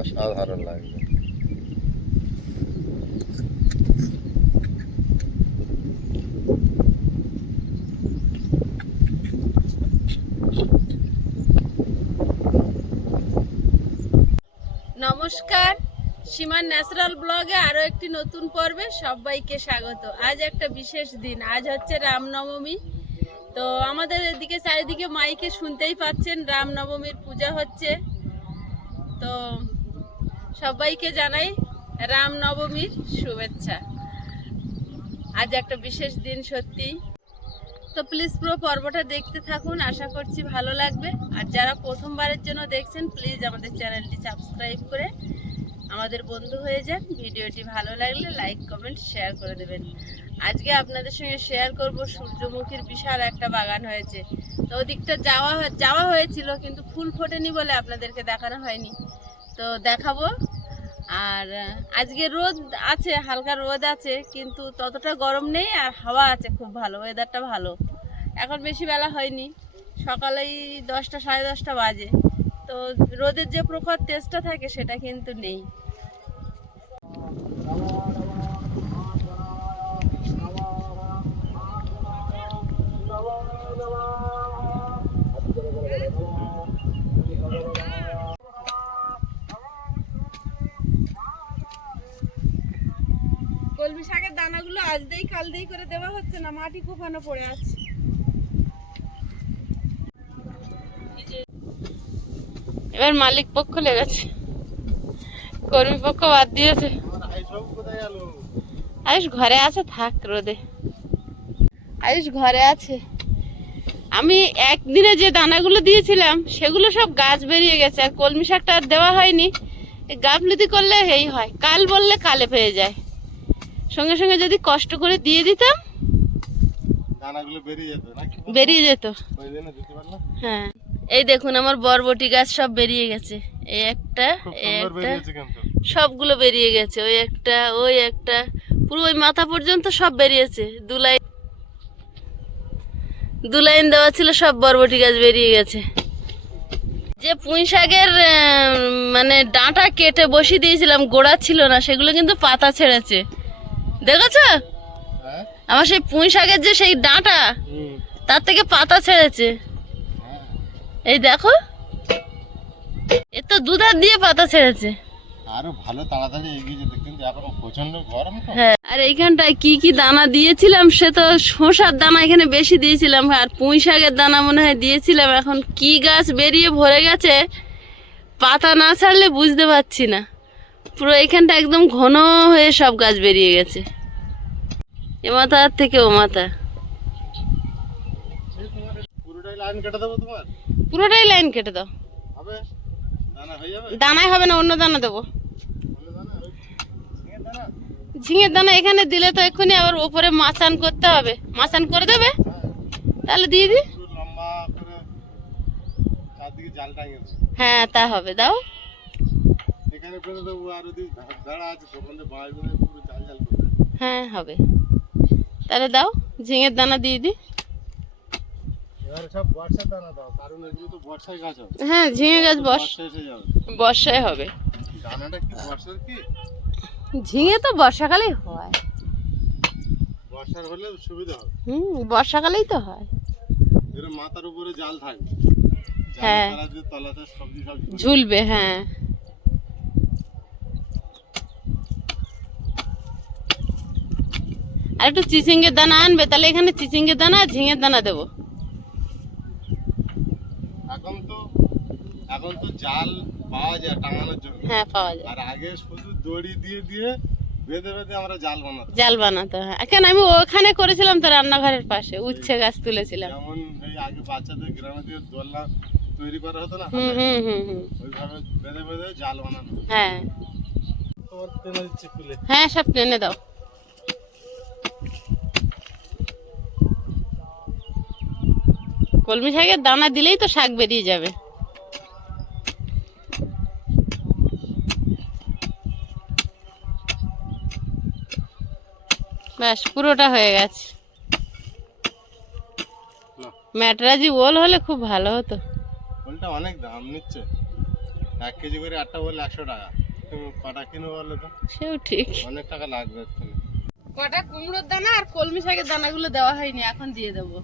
অসাধারণ লাগবে। নমস্কার, সীমার ন্যাচারাল ব্লগে আরো একটি নতুন পর্বে সবাইকে স্বাগত। আজ একটা বিশেষ দিন, আজ হচ্ছে রামনবমী। তো আমাদের এদিকে চারিদিকে মাইকে শুনতেই পাচ্ছেন রামনবমীর পূজা হচ্ছে। তো সবাইকে জানাই রামনবমীর শুভেচ্ছা। আজ একটা বিশেষ দিন সত্যি। তো প্লিজ পুরো পর্বটা দেখতে থাকুন, আশা করছি ভালো লাগবে। আর যারা প্রথমবারের জন্য দেখছেন প্লিজ আমাদের চ্যানেলটি সাবস্ক্রাইব করে আমাদের বন্ধু হয়ে যান। ভিডিওটি ভালো লাগলে লাইক কমেন্ট শেয়ার করে দেবেন। আজকে আপনাদের সঙ্গে শেয়ার করব সূর্যমুখীর বিশাল একটা বাগান হয়েছে। তো ওদিকটা যাওয়া হয়েছিল, কিন্তু ফুল ফোটেনি বলে আপনাদেরকে দেখানো হয়নি। তো দেখাবো। আর আজকে রোদ আছে, হালকা রোদ আছে, কিন্তু ততটা গরম নেই, আর হাওয়া আছে খুব ভালো, ওয়েদারটা ভালো। এখন বেশি বেলা হয়নি, সকালেই 10টা সাড়ে 10টা বাজে। তো রোদের যে প্রখর তেজটা থাকে সেটা কিন্তু নেই। কলমি শাকের দানাগুলো আজ দেই কাল দেই করে দেওয়া হচ্ছে না, মাটি কোপানো পড়ে আছে। এবার মালিক পক্ষ লেগেছে, কর্মী পক্ষ বাদ দিয়েছে। আয়ুষ ঘরে আছে, থাক রোদে। আয়ুষ ঘরে আছে। আমি একদিনে যে দানাগুলো দিয়েছিলাম সেগুলো সব গাছ বেরিয়ে গেছে, আর কলমি শাকটা আর দেওয়া হয়নি। গাফলতি করলে এই হয়, কাল বললে কালে পেয়ে যায়। সঙ্গে সঙ্গে যদি কষ্ট করে দিয়ে দিতাম দানাগুলো বেরিয়ে যেত। হ্যাঁ, এই দেখুন আমার বরবটি গাছ সব বেরিয়ে গেছে। এই একটা, সবগুলো বেরিয়ে গেছে। ওই একটা পুরো ওই মাথা পর্যন্ত সব বেরিয়েছে। দু লাইন দেওয়া ছিল, সব বরবটি গাছ বেরিয়ে গেছে। যে পুঁই শাকের মানে ডাঁটা কেটে বসিয়ে দিয়েছিলাম, গোড়া ছিল না, সেগুলো কিন্তু পাতা ছেড়েছে, দেখেছো? আমার সেই পুঁই শাকের যে সেই ডাঁটা, তার থেকে পাতা ছেড়েছে। এই দেখো, এ তো দুধার দিয়ে পাতা ছেড়েছে। আরো ভালো তাড়াতাড়ি এগিয়ে যেত, কিন্তু এখন প্রচন্ড গরম তো। হ্যাঁ, আর এইখানটায় কি কি দানা দিয়েছিলাম, সে তো শসার দানা এখানে বেশি দিয়েছিলাম, আর পুঁই শাকের দানা মনে হয় দিয়েছিলাম। এখন কি গাছ বেরিয়ে ভরে গেছে, পাতা না ছাড়লে বুঝতে পারছি না। পুরো এইখানটা একদম ঘন হয়ে সব গাছ বেরিয়ে গেছে, এ মাথার থেকে ও মাথা। পুরোটাই লাইন কেটে দেবো তোমার? পুরোটাই লাইন কেটে দাও। হবে? দানা হয়ে যাবে? দানাই হবে না, অন্য দানা দেবো। ঝিঙের দানা এখানে দিলে তো এক্ষুনি আবার ওপরে মাচান করতে হবে। মাচান করে দেবে? তাহলে দিয়ে দি। লম্বা করে চারদিকে জাল টাঙিয়েছে। হ্যাঁ, তা হবে, দাও। এখানে ফেলে দেবো, আর ওদিকে দাঁড়া আছে দোকানে বাঁশ বলে পুরো জাল জাল করে। হ্যাঁ, হবে। তাহলে দাও, ঝিঙের দানা দিয়ে দি। এবারে সব বর্ষার দানা দাও, কারণ এগুলো তো বর্ষায় গাছ হবে। হ্যাঁ, ঝিঙে গাছ বর্ষায় এসে যাবে। বর্ষায় হবে। দানাটা কি বর্ষার কি? ঝিঙে তো বর্ষাকালেই হয়। বর্ষার হলে সুবিধা হবে। বর্ষাকালেই তো হয়। এর মাথার উপরে জাল থাকবে। হ্যাঁ, তলাতে সবজি ঝুলবে। হ্যাঁ, আর একটু চিচিঙ্গের দানা আনবে, তাহলে এখানে চিচিঙ্গের দানা আর ঝিঙের দানা দেবো। এখন তো জাল পাওয়া যায় টাঙানোর জন্য। হ্যাঁ, পাওয়া যায়। আর আগে শুধু দড়ি দিয়ে দিয়ে বেঁধে বেঁধে আমরা জাল বানাতো। হ্যাঁ, কেন আমি ওখানে করেছিলাম তো, রান্নাঘরের পাশে উচ্ছে গাছ তুলেছিলাম। যেমন এই আগে বাচ্চাদের গ্রামে দিয়ে দোলনা তৈরি করা হতো না, ওইভাবে বেঁধে বেঁধে জাল বানানো। হ্যাঁ, তোমার টেনে দিচ্ছি খুলে। হ্যাঁ, সব টেনে দাও। কলমি শাকের দানা দিলেই তো শাক বেরিয়ে যাবে। ব্যাস, পুরোটা হয়ে গেছে। ম্যাটরাজি ওল হলে খুব ভালো হতো। ওলটা অনেক দাম নিচ্ছে। 1 কেজি করে আটটা বললে 100 টাকা। তুমি কটা কিনো বলো তো? সেও ঠিক। অনেক টাকা লাগবে এখানে। কটা কুমড়োর দানা আর কলমি শাকের দানাগুলো দেওয়া হয়নি, এখন দিয়ে দেবো।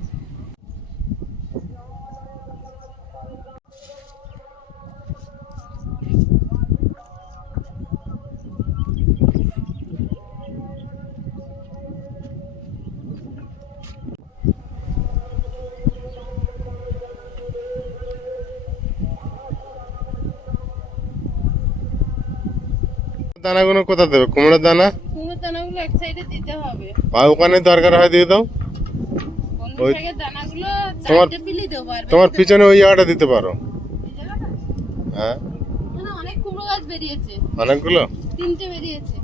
দানাগুলো কোথা দেবে? কুমড়োর দানা? কুমড়োর দানাগুলো এক সাইডে দিতে হবে। আর ওখানে দরকার হয় দিয়ে দাও। কলমি শাকের দানাগুলো তোমার- 4টে পিলি দেবো। আর তোমার পিছনে ওই জায়গাটা দিতে পারো। এই জায়গাটা? হ্যাঁ, এখানে অনেক কুমড়ো গাছ বেরিয়েছে, অনেকগুলো। 3টে বেরিয়েছে।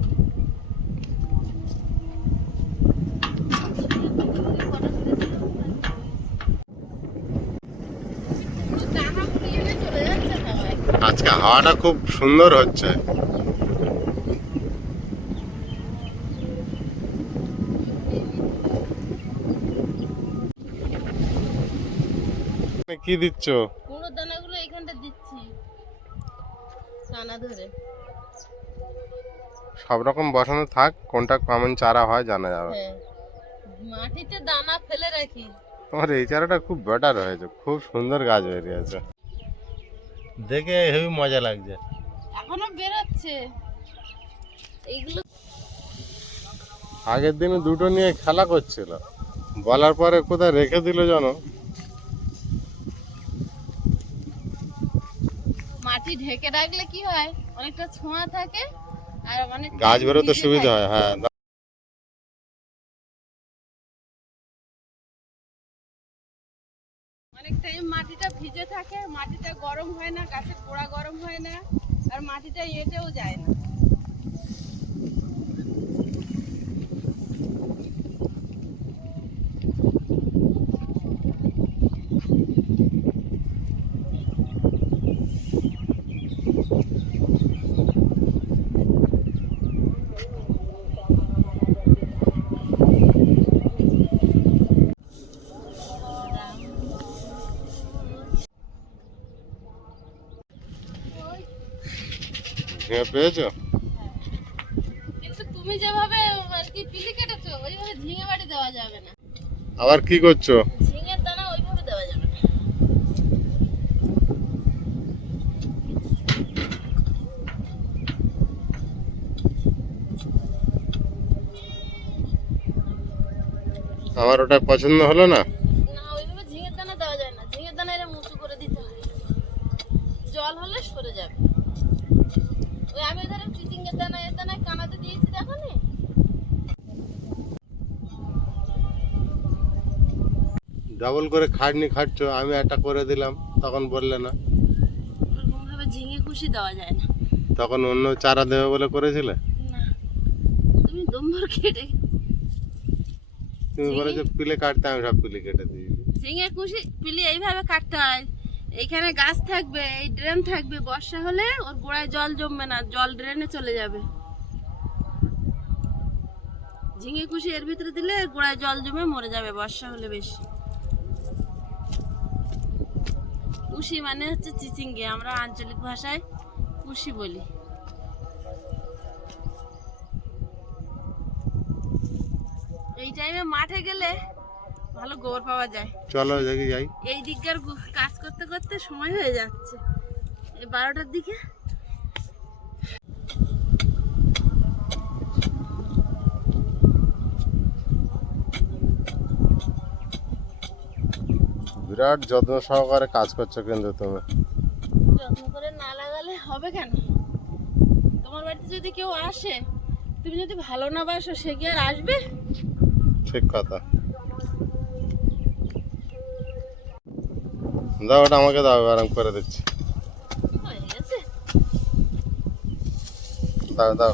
দানা গুলিয়ে নিয়ে চলে যাচ্ছে সবাই। আজকে হাওয়াটা খুব সুন্দর হচ্ছে। কি দিচ্ছ? কুমড়োর দানাগুলো এইখানটা দিচ্ছি টানা ধরে। সব রকম বসানো থাক, কোনটা কেমন চারা হয় জানা যাবে। হ্যাঁ, মাটিতে দানা ফেলে রাখি। তোমার এই চারাটা খুব বেটার হয়েছে, খুব সুন্দর গাছ বেরিয়েছে, দেখে হেবি মজা লাগছে। এখনো বেরোচ্ছে এইগুলো। আগের দিনে দুটো নিয়ে খেলা করছিল, বলার পরে কোথায় রেখে দিল জানো। মাটি ঢেকে রাখলে কি হয়, অনেকটা ছোঁয়া থাকে আর অনেক গাছ বেরোতে সুবিধা হয়। হ্যাঁ, অনেক টাইম মাটিটা ভিজে থাকে, মাটিটা গরম হয় না, গাছের গোড়া গরম হয় না, আর মাটিটা এঁটেও যায় না। ঝিঙে পেয়েছো? কিন্তু তুমি যেভাবে আর কি পিলি কেটেছো, ওইভাবে ঝিঙে বাড়ি দেওয়া যাবে না। আবার কি করছো? ঝিঙের দানা ওইভাবে দেওয়া যাবে না। আমার ওটা পছন্দ হলো না। না, ওইভাবে ঝিঙের দানা দেওয়া যায় না। ঝিঙের দানা এরকম উঁচু করে দিতে হয়, জল হলে সরে যাবে। ওই আমি ধরো চিচিঙ্গের দানা এর দানায় কানাতে দিয়েছি, দেখো নি? ডাবল করে খাটনি খাটছো, আমি একটা করে দিলাম, তখন বললে না। ওরকম ভাবে ঝিঙে খুশি দেওয়া যায় না। তখন অন্য চারা দেবে বলে করেছিলে। না, তুমি দমভর কেটে তুমি বলেছো পিলে কাটতে, আমি সব পিলে কেটে দিয়েছি। ঝিঙে খুশি পিলি এইভাবে কাটতে হয়। এইখানে গাছ থাকবে, এই ড্রেন থাকবে, বর্ষা হলে ওর গোড়ায় জল জমবে না, জল ড্রেনে চলে যাবে। ঝিঙে খুশি এর ভিতরে দিলে গোড়ায় জল জমে মরে যাবে বর্ষা হলে বেশি। কুশি মানে হচ্ছে চিচিঙ্গে, আমরা আঞ্চলিক ভাষায় কুশি বলি। এই টাইমে মাঠে গেলে ভালো গোবর পাওয়া যায়। চলো দেখি যাই। এই দিককার কাজ করতে করতে সময় হয়ে যাচ্ছে, এই 12টার দিকে। বিরাট যত্ন সহকারে কাজ করছো কিন্তু তুমি। যত্ন করে না লাগালে হবে কেন? তোমার বাড়িতে যদি কেউ আসে, তুমি যদি ভালো না বাসো, সে কি আর আসবে? ঠিক কথা। দাও ওটা আমাকে দাও, আরাম করে দিচ্ছি। হয়ে গেছে। দাও দাও।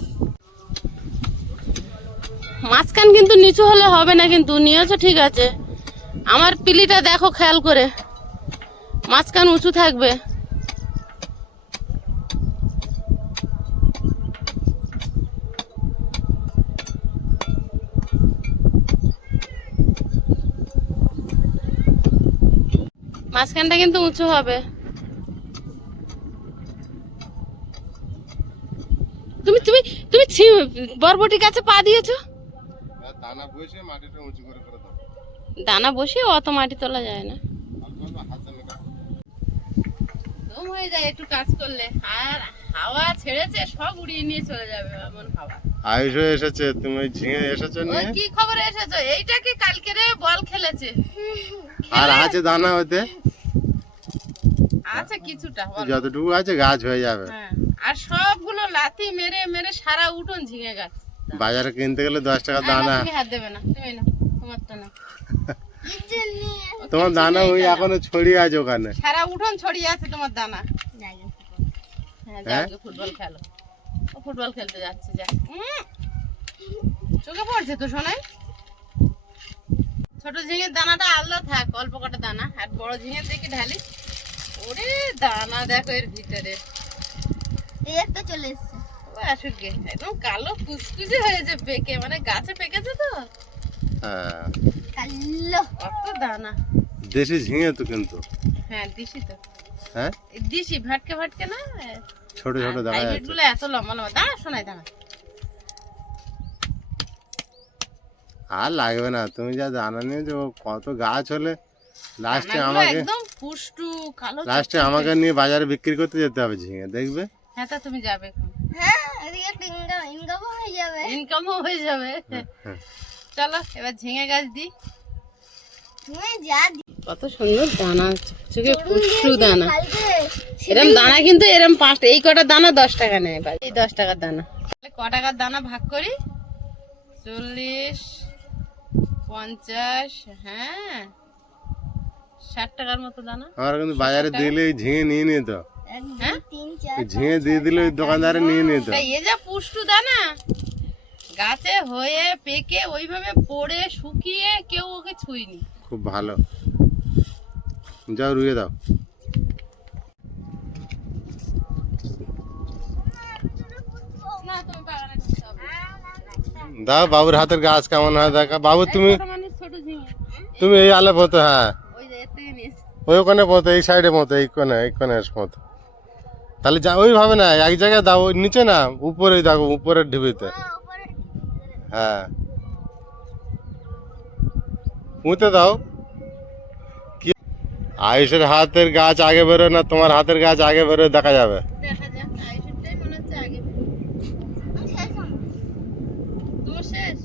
মাঝখান কিন্তু নিচু হলে হবে না, কিন্তু নিয়েছো ঠিক আছে। আমার পিলিটা দেখো খেয়াল করে, মাঝখান উঁচু থাকবে। মাঝখানটা কিন্তু উঁচু হবে। বরবটি গাছে পা দিয়েছো? আর দানা বসে মাটিটা উঁচু করে করে দাও। দানা বসিয়ে অত মাটি তোলা যায় না, আর বলবো হাতে মেখা। দম হয়ে যায় একটু কাজ করলে। আর হাওয়া ছেড়েছে, সব উড়িয়ে নিয়ে চলে যাবে এমন হাওয়া। আয়ুষ এসেছে, তুমি ওই ঝিঙে এসেছো ওই নিয়ে? কি খবরে এসেছো? এইটা কি কালকে রে বল খেলেছে? আর আছে দানা হতে? আছে কিছুটা, অল্প। যতটুকু আছে গাছ হয়ে যাবে। হ্যাঁ, আর সবগুলো লাথি মেরে মেরে সারা উঠোন ঝিঙে গাছ। বাজারে কিনতে গেলে 10 টাকা না, দানা। তুমি হাত দেবে না, তুমি নাও, তোমারটা নাও। তোমার দানা ওই এখনো ছড়িয়ে আছে ওখানে। সারা উঠোন ছড়িয়ে আছে তোমার দানা। হ্যাঁ, যাও হ্যাঁ? গিয়ে ফুটবল খেলো। ও ফুটবল খেলতে যাচ্ছে, যা। চোখে পড়ছে তো শোনাই। ছোট ঝিঙের দানাটা আলাদা থাক, অল্প কটা দানা। আর বড় ঝিঙের দেখে ঢালি। ওরে দানা দেখো এর ভিতরে। এই একটা চলে এসেছে। ও আসুক গে, একদম কালো কুচকুচে হয়েছে পেকে, মানে গাছে পেকেছে তো। হ্যাঁ, কালো কত দানা। দেশি ঝিঙে তো কিন্তু। হ্যাঁ, দিশি তো। হ্যাঁ, এই দিশি ভাটকে ভাটকে না। ছোট ছোট দেখা হাইব্রিড যাচ্ছে। গুলো এত লম্বা লম্বা। দাঁড়া শোনাই, দাঁড়া। আর লাগবে না, তুমি যা দানা নিয়েছো ও কত গাছ হলে লাস্টে দানাগুলো আমাকে একদম পুষ্টু কালো লাস্টে চকচকে। আমাকে নিয়ে বাজারে বিক্রি করতে যেতে হবে ঝিঙে, দেখবে? হ্যাঁ, তা তুমি যাবে এখন। হ্যাঁ, এদিকে একটা ইনকামও হয়ে যাবে। ইনকামও হয়ে যাবে। হ্যাঁ। চলো এবার ঝিঙে গাছ দিই। তুমি যা কত সুন্দর দানা, চকচকে পুষ্টু দানা। কালকে এরম দানা কিন্তু এরম 5, এই কটা দানা 10 টাকা নেয়। এই 10 টাকার দানা। তাহলে ক টাকার দানা ভাগ করি? 40, 50, হ্যাঁ 60 টাকার মতো দানা। আমার কিন্তু বাজারে দিলে এই ঝিঙে নিয়ে নিত। 1 হ্যাঁ? 2 3 4 এই ঝিঙে দিয়ে দিলে ওই দোকানদারে নিয়ে নিত। তা এ যা পুষ্টু দানা, গাছে হয়ে পেকে ওইভাবে পড়ে শুকিয়ে কেউ ওকে ছুঁয়নি। খুব ভালো, যাও রুইয়ে দাও। না, তুমি বাগানে ঢুকতে হবে। দাও বাবুর হাতের গাছ কেমন হয় দেখা। বাবু তুমি ছোট মানুষ ছোট ঝিঙে। তুমি এই আলে পথে, হ্যাঁ ওই যে এর থেকে নিয়েছি। ওই ওখানে পথে, এই সাইডে মতো, এই কোণে মতো। তাহলে যা ওইভাবে না, এক জায়গায় দাও, ওই নিচে না, উপরে দেখো, উপরের ঢিবিতে। উপরে হ্যাঁ, পুঁতে দাও। কি আয়ুষের হাতের গাছ আগে বেরোয় না তোমার হাতের গাছ আগে বেরোয়, দেখা যাবে। দেখা যাক, আইসুটাই মনে হচ্ছে আগে। শেষ আমার। তোমার শেষ?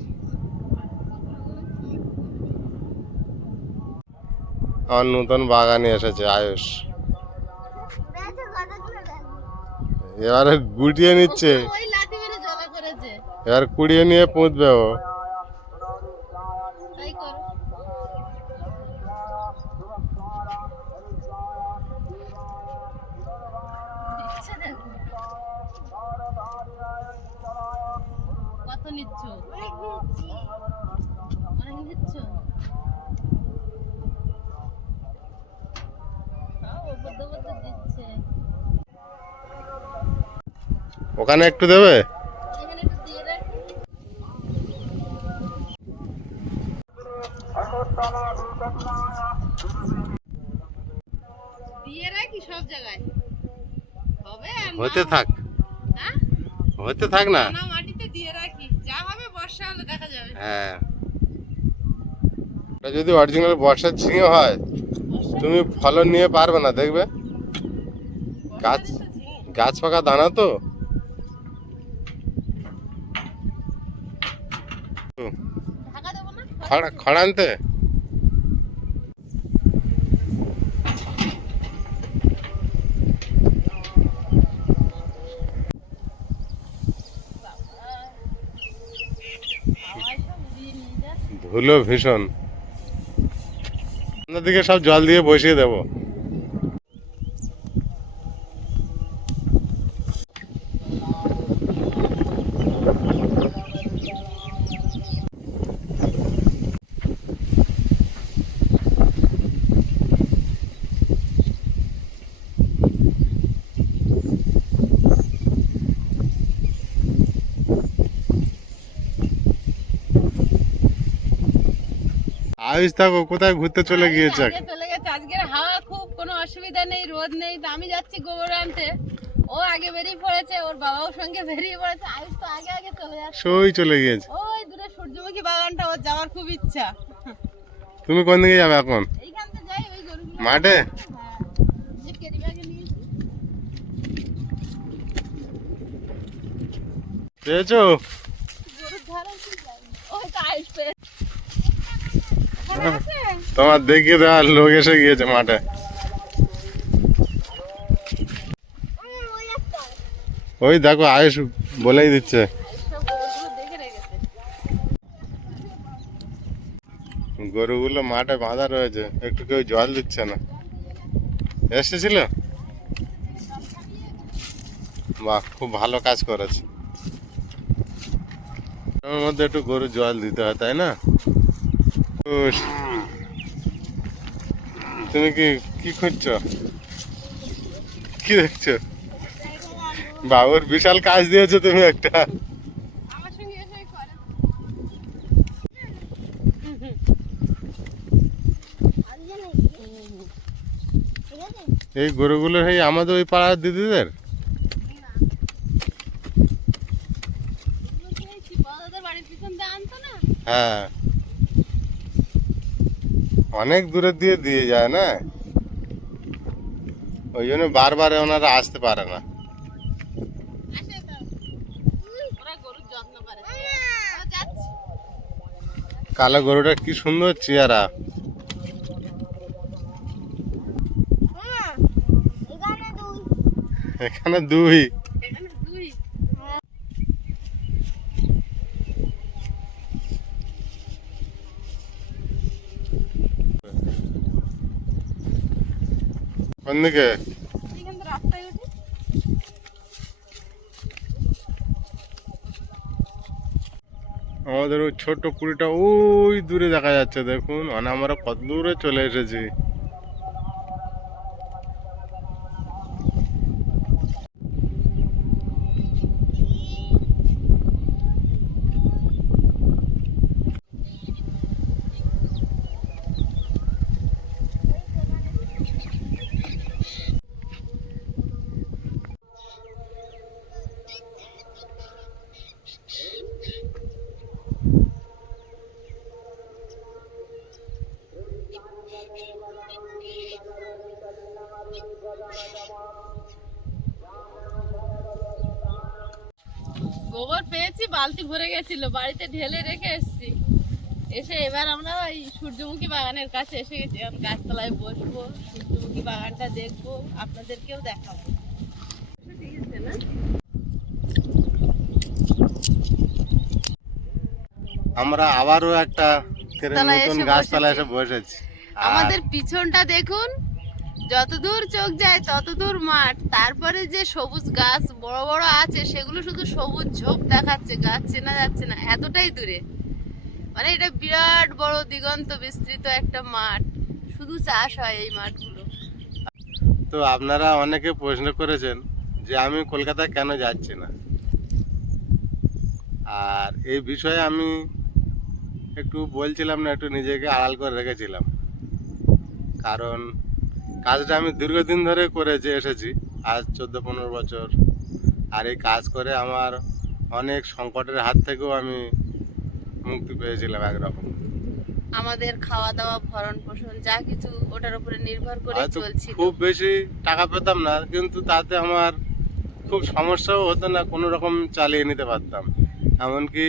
আমার নতুন বাগানে এসেছে আয়ুষ, দেখো কতগুলো দেখো। এবারে গুটিয়ে নিচ্ছে, ওই লাথি মেরে জলা করেছে। এবার কুড়িয়ে নিয়ে পুঁতবে ও। তাই করো। ইচ্ছে দেখো। কত নিচ্ছ? অনেক নিচ্ছি। অনেক নিচ্ছ? তাও বদ্ধ বদ্ধ দিচ্ছে। ওখানে একটু দেবে। এখানে একটু দিয়ে রাখি। দিয়ে রাখি সব জায়গায়। হবে আর না হতে থাক, হ্যাঁ? হতে থাক না। না, মাটিতে দিয়ে রাখি, যা হবে বর্ষা হলে দেখা যাবে। হ্যাঁ, এটা যদি অরিজিনাল বর্ষার ঝিঙে হয় তুমি ফলন নিয়ে পারবে না, দেখবে। গাছ গাছ পাকা দানা তো। ঢাকা দেবো না? খড়ানতে ধুলো ভীষণ, দিকে সব জল দিয়ে বসিয়ে দেবো। আয়ুষ থাকো, কোথায় ঘুরতে চলে গিয়েছে? আগে চলে গেছে। আজকের হাওয়া খুব, কোনো অসুবিধা নেই, রোদ নেই। তো আমি যাচ্ছি গোবর আনতে। ও আগে বেরিয়ে পড়েছে, ওর বাবাও সঙ্গে বেরিয়ে পড়েছে। আয়ুষ তো আগে আগে চলে যাচ্ছে। সই চলে গিয়েছে। ওই দূরে সূর্যমুখী বাগানটা ওর যাওয়ার খুব ইচ্ছা। তুমি কোন দিকে যাবে এখন? এইখান থেকে যাই ওই গরুগুলো। মাঠে? হ্যাঁ, যে ক্যারি ব্যাগে নিয়েছি। পেয়েছো? গরুর ধারে কি যাই? ওই তো আয়ুষ পেয়েছে। ওখানে আছে? তোমার দেখিয়ে দেওয়ার লোক এসে গিয়েছে মাঠে। ওই একটা ওই দেখো আয়ুষ বলেই দিচ্ছে। আয়ুষ সব গরুগুলো দেখে রেখেছে। গরুগুলো মাঠে বাঁধা রয়েছে, একটু কেউ জল দিচ্ছে না। এসেছিল? বাহ, খুব ভালো কাজ করেছে। ওর মধ্যে একটু গরু জল দিতে হয়, তাই না? উস, তুমি কি কি খুঁজছো? কি দেখছো? বাবুর বিশাল কাজ দিয়েছো তুমি একটা। আমার সঙ্গে এসে করে। আনছে নাকি? ঠিক আছে? এই গরুগুলো আমাদের ওই পাড়ার দিদিদের। এগুলো পেয়েছি, বড়দের বাড়ির পিছন দিয়ে আনতো না? হ্যাঁ, অনেক দূরে দিয়ে দিয়ে যায় না, ওই জন্য বারবার ওনারা আসতে পারে না। আসে তো। ওরা গরুর যত্ন করে। ও যাচ্ছে। কালো গরুটা কি সুন্দর চেহারা। এখানে দুই। এখানে দুই। এখানে দুই। কোন দিকে? এখান থেকে রাস্তায় উঠি। আমাদের ওই ছোট্ট পুরীটা ওই দূরে দেখা যাচ্ছে, দেখুন, মানে আমরা কত দূরে চলে এসেছি। গোবর পেয়েছি, বালতি ভরে গেছিল, বাড়িতে ঢেলে রেখে এসেছি। এসে এবার আমরা ওই সূর্যমুখী বাগানের কাছে এসে গেছি। এখন গাছতলায় বসবো, সূর্যমুখী বাগানটা দেখবো, আপনাদেরকেও দেখাবো। ঠিক আছে না? আমরা আবারও একটা গাছতলায় নতুন এসে গাছতলায় বসেছি। এসে বসেছি। আর আমাদের পিছনটা দেখুন, যতদূর চোখ যায় ততদূর মাঠ, তারপরে যে সবুজ গাছ বড় বড় আছে সেগুলো শুধু সবুজ ঝোপ দেখাচ্ছে, গাছ চেনা যাচ্ছে না, এতটাই দূরে। মানে এটা বিরাট বড় দিগন্ত বিস্তৃত একটা মাঠ, শুধু চাষ হয় এই মাঠগুলো। তো আপনারা অনেকে প্রশ্ন করেছেন যে আমি কলকাতায় কেন যাচ্ছি না, আর এই বিষয়ে আমি একটু বলছিলাম না, একটু নিজেকে আড়াল করে রেখেছিলাম। কারণ কাজটা আমি দীর্ঘদিন ধরে করেছি এসেছি, আজ 14-15 বছর। আর এই কাজ করে আমার অনেক সংকটের হাত থেকেও আমি মুক্তি পেয়েছিলাম একরকম। আমাদের খাওয়া দাওয়া ভরণ পোষণ যা কিছু ওটার উপরে নির্ভর করে হয়তো চলছিল। খুব বেশি টাকা পেতাম না, কিন্তু তাতে আমার খুব সমস্যাও হতো না, কোনো রকম চালিয়ে নিতে পারতাম। এমনকি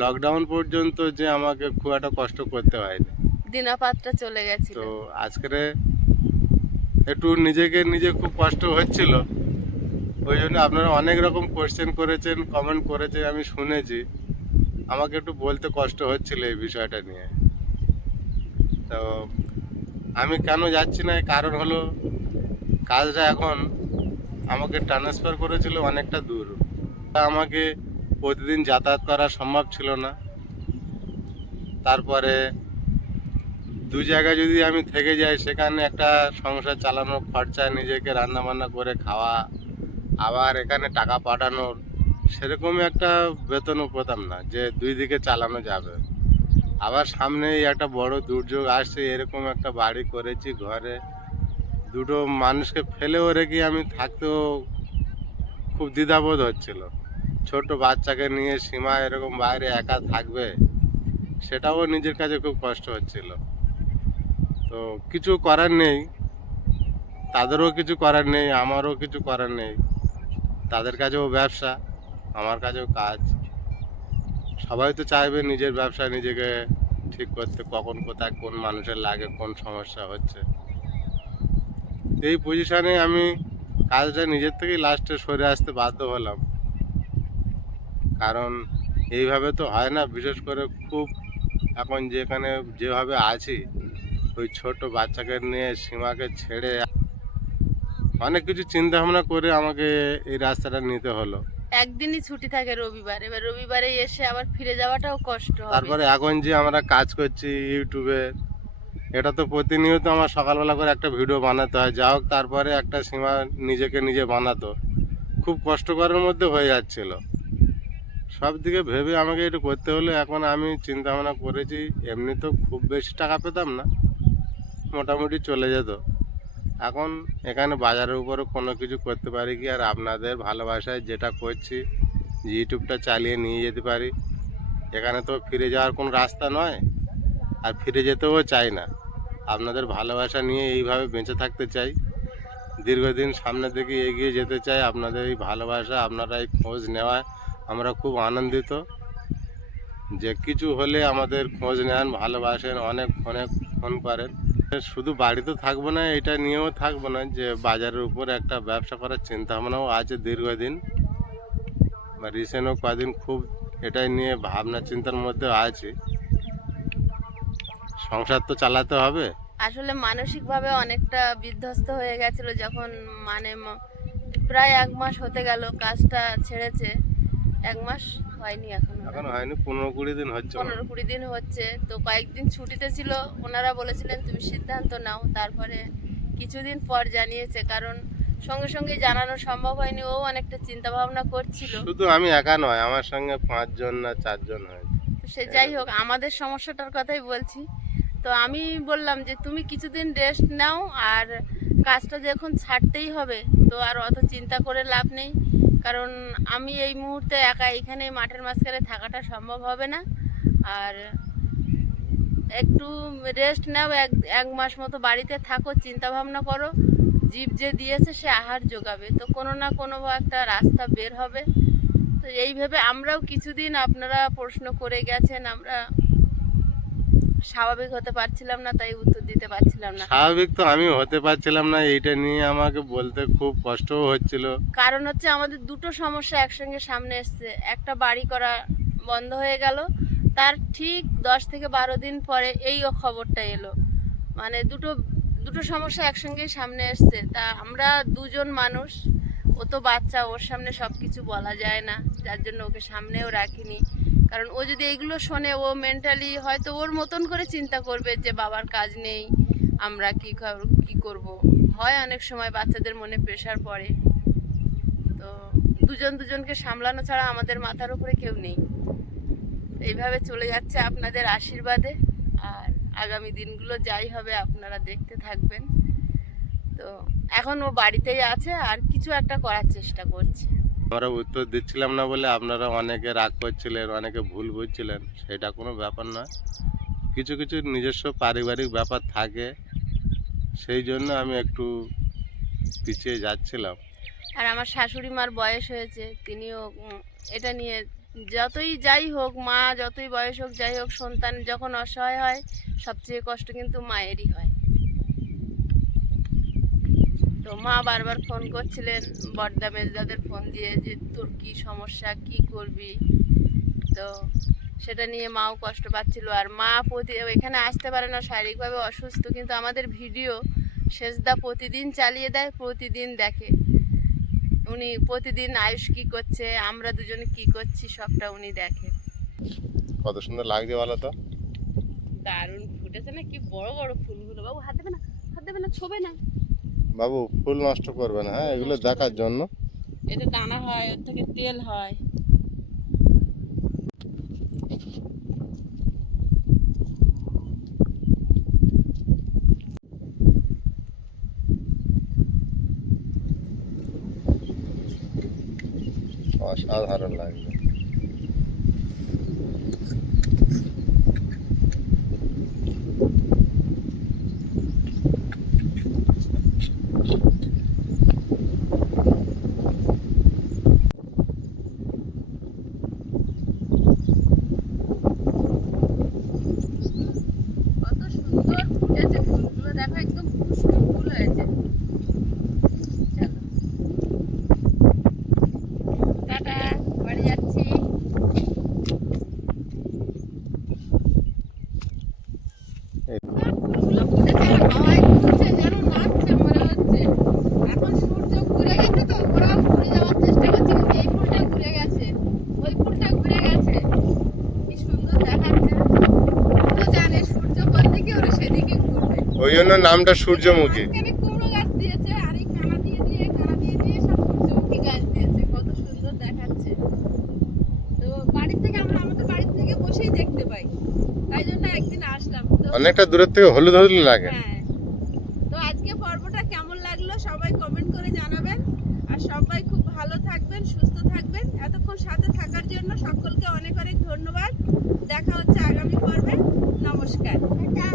লকডাউন পর্যন্ত যে আমাকে খুব একটা কষ্ট করতে হয়নি। দিনাপাতটা চলে গেছিল। তো আজকের একটু নিজেকে নিজে খুব কষ্ট হচ্ছিল, ওই জন্য আপনারা অনেক রকম কোয়েশ্চেন করেছেন, কমেন্ট করেছেন, আমি শুনেছি। আমাকে একটু বলতে কষ্ট হচ্ছিল এই বিষয়টা নিয়ে। তো আমি কেন যাচ্ছি না, এর কারণ হলো কাজটা এখন আমাকে ট্রান্সফার করেছিল অনেকটা দূর। তা আমাকে প্রতিদিন যাতায়াত করা সম্ভব ছিল না। তারপরে দু জায়গায় যদি আমি থেকে যাই, সেখানে একটা সংসার চালানোর খরচা, নিজেকে রান্না বান্না করে খাওয়া, আবার এখানে টাকা পাঠানোর সেরকমই একটা বেতনও পেতাম না যে দুই দিকে চালানো যাবে। আবার সামনেই একটা বড় দুর্যোগ আসছে, এরকম একটা বাড়ি করেছি, ঘরে দুটো মানুষকে ফেলেও রেখে আমি থাকতেও খুব দ্বিধাবোধ হচ্ছিল। ছোট বাচ্চাকে নিয়ে সীমা এরকম বাইরে একা থাকবে, সেটাও নিজের কাছে খুব কষ্ট হচ্ছিল। তো কিছু করার নেই, তাদেরও কিছু করার নেই, আমারও কিছু করার নেই। তাদের কাছেও ব্যবসা, আমার কাছেও কাজ। সবাই তো চাইবে নিজের ব্যবসা নিজেকে ঠিক করতে, কখন কোথায় কোন মানুষের লাগে, কোন সমস্যা হচ্ছে। এই পজিশনে আমি কাজটা নিজের থেকেই লাস্টে সরে আসতে বাধ্য হলাম, কারণ এইভাবে তো হয় না। বিশেষ করে খুব এখন যেখানে যেভাবে আছি, ওই ছোট বাচ্চাকে নিয়ে সীমাকে ছেড়ে অনেক কিছু চিন্তা ভাবনা করে আমাকে এই রাস্তাটা নিতে হলো। একদিনই ছুটি থাকে রবিবার, এবার রবিবারে এসে আবার ফিরে যাওয়াটাও কষ্ট হবে। তারপরে এখন যে আমরা কাজ করছি ইউটিউবে, এটা তো প্রতিনিয়ত আমার সকালবেলা করে একটা ভিডিও বানাতে হয়। যা হোক, তারপরে একটা সীমা নিজেকে নিজে বানাতো, খুব কষ্টকরের মধ্যে হয়ে যাচ্ছিল। সব দিকে ভেবে আমাকে একটু করতে হলো। এখন আমি চিন্তা ভাবনা করেছি, এমনি তো খুব বেশি টাকা পেতাম না, মোটামুটি চলে যেত। এখন এখানে বাজারের উপরে কোনো কিছু করতে পারি কি, আর আপনাদের ভালোবাসায় যেটা করছি, যে ইউটিউবটা চালিয়ে নিয়ে যেতে পারি। এখানে তো ফিরে যাওয়ার কোনো রাস্তা নয়, আর ফিরে যেতেও চাই না। আপনাদের ভালোবাসা নিয়ে এইভাবে বেঁচে থাকতে চাই, দীর্ঘদিন সামনের দিকে এগিয়ে যেতে চাই। আপনাদের এই ভালোবাসা, আপনারা এই খোঁজ নেওয়ায় আমরা খুব আনন্দিত। যে কিছু হলে আমাদের খোঁজ নেন, ভালোবাসেন, অনেক ফোনে ফোন করেন। শুধু বাড়িতে থাকবো না, এটা নিয়েও থাকবো না, যে বাজারের উপর একটা ব্যবসা করার চিন্তা ভাবনাও আছে দীর্ঘদিন, বা রিসেন্টও কদিন খুব এটাই নিয়ে ভাবনা চিন্তার মধ্যে আছে। সংসার তো চালাতে হবে। আসলে মানসিকভাবে অনেকটা বিধ্বস্ত হয়ে গেছিল যখন মানে প্রায় 1 মাস হতে গেল কাজটা ছেড়েছে। 1 মাস হয়নি এখনো, এখন হয়নি, 15-20 দিন হচ্ছে। 15-20 দিন হচ্ছে। তো কয়েকদিন ছুটিতে ছিল, ওনারা বলেছিলেন তুমি সিদ্ধান্ত নাও। তারপরে কিছুদিন পর জানিয়েছে, কারণ সঙ্গে সঙ্গে জানানো সম্ভব হয়নি। ও অনেকটা চিন্তা ভাবনা করছিল। শুধু আমি একা নয়, আমার সঙ্গে 5 জন না 4 জন হয়। সে যাই হোক, আমাদের সমস্যাটার কথাই বলছি। তো আমি বললাম যে তুমি কিছুদিন রেস্ট নাও, আর কাজটা যখন ছাড়তেই হবে তো আর অত চিন্তা করে লাভ নেই, কারণ আমি এই মুহূর্তে একা এখানে মাঠের মাঝখানে থাকাটা সম্ভব হবে না। আর একটু রেস্ট নাও, 1 মাস মতো বাড়িতে থাকো, চিন্তা ভাবনা করো। জীব যে দিয়েছে সে আহার যোগাবে, তো কোনো না কোনো একটা রাস্তা বের হবে। তো এই ভেবে আমরাও কিছুদিন, আপনারা প্রশ্ন করে গেছেন, আমরা স্বাভাবিক হতে পারছিলাম না, তাই উত্তর দিতে পারছিলাম না। স্বাভাবিক তো আমি হতে পারছিলাম না, এইটা নিয়ে আমাকে বলতে খুব কষ্টও হচ্ছিল। কারণ হচ্ছে আমাদের দুটো সমস্যা একসঙ্গে সামনে এসছে। একটা বাড়ি করা বন্ধ হয়ে গেল, তার ঠিক 10 থেকে 12 দিন পরে এই খবরটা এলো। মানে দুটো সমস্যা একসঙ্গেই সামনে এসছে। তা আমরা দুজন মানুষ, ও তো বাচ্চা, ওর সামনে সব কিছু বলা যায় না, যার জন্য ওকে সামনেও রাখিনি। কারণ ও যদি এইগুলো শোনে, ও মেন্টালি হয়তো ওর মতন করে চিন্তা করবে যে বাবার কাজ নেই, আমরা কি করব। হয় অনেক সময় বাচ্চাদের মনে প্রেশার পড়ে। তো দুজনকে সামলানো ছাড়া আমাদের মাথার উপরে কেউ নেই। এইভাবে চলে যাচ্ছে আপনাদের আশীর্বাদে, আর আগামী দিনগুলো যাই হবে আপনারা দেখতে থাকবেন। তো এখন ও বাড়িতেই আছে, আর কিছু একটা করার চেষ্টা করছে। আমরা উত্তর দিচ্ছিলাম না বলে আপনারা অনেকে রাগ করছিলেন, অনেকে ভুল বুঝছিলেন। সেটা কোনো ব্যাপার নয়, কিছু কিছু নিজস্ব পারিবারিক ব্যাপার থাকে, সেই জন্য আমি একটু পিছিয়ে যাচ্ছিলাম। আর আমার শাশুড়ি মার বয়স হয়েছে, তিনিও এটা নিয়ে যতই যাই হোক, মা যতই বয়স হোক যাই হোক, সন্তান যখন অসহায় হয় সবচেয়ে কষ্ট কিন্তু মায়েরই হয়। তো মা বারবার ফোন করছিলেন, বড়দা মেজদাদের ফোন দিয়ে, যে তোর কি সমস্যা, কি করবি। তো সেটা নিয়ে মাও কষ্ট পাচ্ছিল। আর মা এখানে আসতে পারে না, শারীরিকভাবে অসুস্থ, কিন্তু আমাদের ভিডিও সেজদা প্রতিদিন চালিয়ে দেয়, প্রতিদিন দেখে। উনি প্রতিদিন আয়ুষ কি করছে, আমরা দুজনে কি করছি, সবটা উনি দেখে। কত সুন্দর লাগছে বলো তো। দারুণ ফুটেছে না, কি বড় বড় ফুলগুলো। বাবু হাত দেবে না, হাত দেবে না, ছোবে না। বাবু ফুল নষ্ট করবে না, হ্যাঁ, এগুলো দেখার জন্য। এতে দানা হয়, ওর থেকে তেল হয়। অসাধারণ লাগবে। কত সুন্দর ফুটেছে ফুলগুলো, দেখো একদম পুষ্প ফুল হয়েছে। চলো টাটা, বাড়ি যাচ্ছি। ফুলগুলো ফুটেছে আর হাওয়ায় ঘুরছে, যেন নাচছে মনে হচ্ছে। এখন সূর্য ঘুরে গেছে তো ওরা ঘুরে যাওয়ার চেষ্টা করছে, কিন্তু এই ফুলটা ঘুরে গেছে, ওই ফুলটা ঘুরে গেছে। কি সুন্দর দেখাচ্ছে। তো জানে সূর্য কোন দিকে ওরা সেদিকে ঘুরবে। ওই জন্য নামটা সূর্যমুখী। মাঝখানে কুমড়ো গাছ দিয়েছে আর এই কানা দিয়ে সব সূর্যমুখী গাছ দিয়েছে, কত সুন্দর দেখাচ্ছে। তো বাড়ির থেকে আমাদের বাড়ির থেকে বসেই দেখতে পাই, তাই জন্য একদিন আসলাম। তো অনেকটা দূরের থেকে হলুদ হলুদ লাগে। হ্যাঁ, তো আজকে পর্বটা কেমন লাগলো সবাই কমেন্ট করে জানাবেন। আর সবাই খুব ভালো থাকবেন, সুস্থ থাকবেন। এতক্ষণ সাথে থাকার জন্য সকলকে অনেক অনেক ধন্যবাদ। দেখা হচ্ছে আগামী পর্বে। নমস্কার। টাটা।